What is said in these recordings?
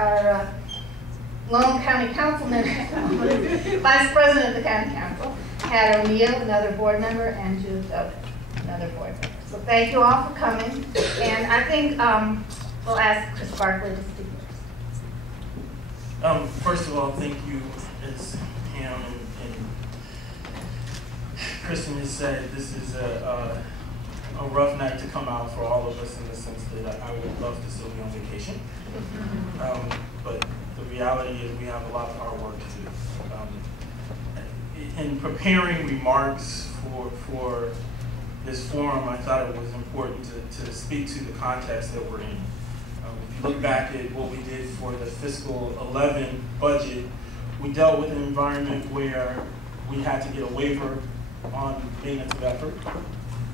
Our lone county councilman, vice president of the county council, Pat O'Neill, another board member, and Judith Oden, another board member. So thank you all for coming. And I think we'll ask Chris Barclay to speak next. First of all, thank you, as Pam and Kristen has said. This is a rough night to come out for all of us, in the sense that I would love to still be on vacation. But the reality is we have a lot of hard work to do. In preparing remarks for this forum, I thought it was important to speak to the context that we're in. If you look back at what we did for the fiscal 11 budget, we dealt with an environment where we had to get a waiver on maintenance of effort.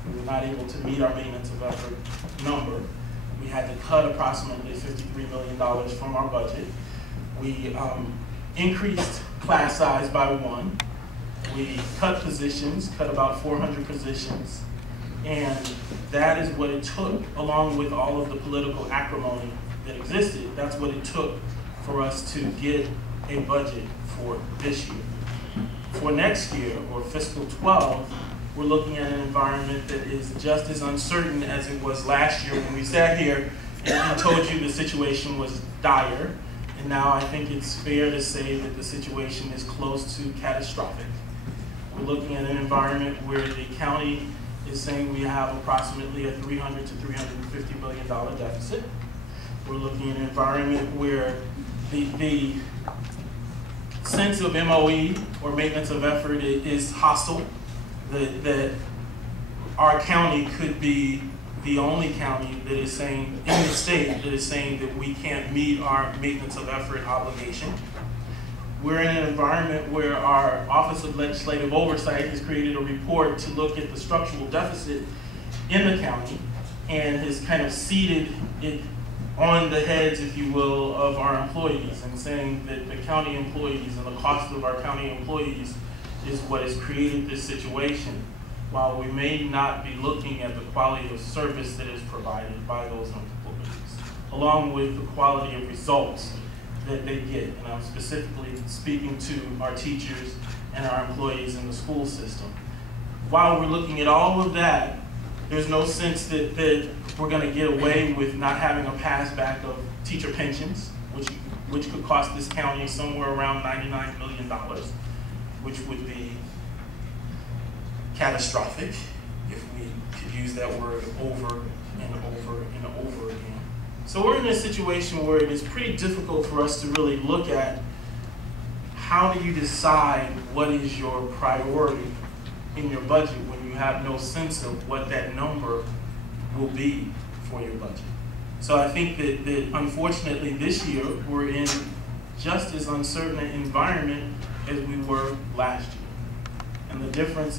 We were not able to meet our maintenance of effort number. We had to cut approximately $53 million from our budget. We increased class size by 1. We cut positions, cut about 400 positions. And that is what it took, along with all of the political acrimony that existed. That's what it took for us to get a budget for this year. For next year, or fiscal 12, we're looking at an environment that is just as uncertain as it was last year when we sat here and told you the situation was dire. And now I think it's fair to say that the situation is close to catastrophic. We're looking at an environment where the county is saying we have approximately a $300 to $350 million deficit. We're looking at an environment where the sense of MOE, or maintenance of effort, is hostile. That our county could be the only county that is saying, in the state, that is saying that we can't meet our maintenance of effort obligation. We're in an environment where our Office of Legislative Oversight has created a report to look at the structural deficit in the county and has kind of seeded it on the heads, if you will, of our employees, and saying that the county employees and the cost of our county employees is what has created this situation, while we may not be looking at the quality of service that is provided by those employees, along with the quality of results that they get. And I'm specifically speaking to our teachers and our employees in the school system. While we're looking at all of that, there's no sense that we're going to get away with not having a pass back of teacher pensions, which could cost this county somewhere around $99 million, which would be catastrophic if we could use that word over and over and over again. So we're in a situation where it is pretty difficult for us to really look at how do you decide what is your priority in your budget when you have no sense of what that number will be for your budget. So I think that unfortunately this year we're in just as uncertain an environment as we were last year. And the difference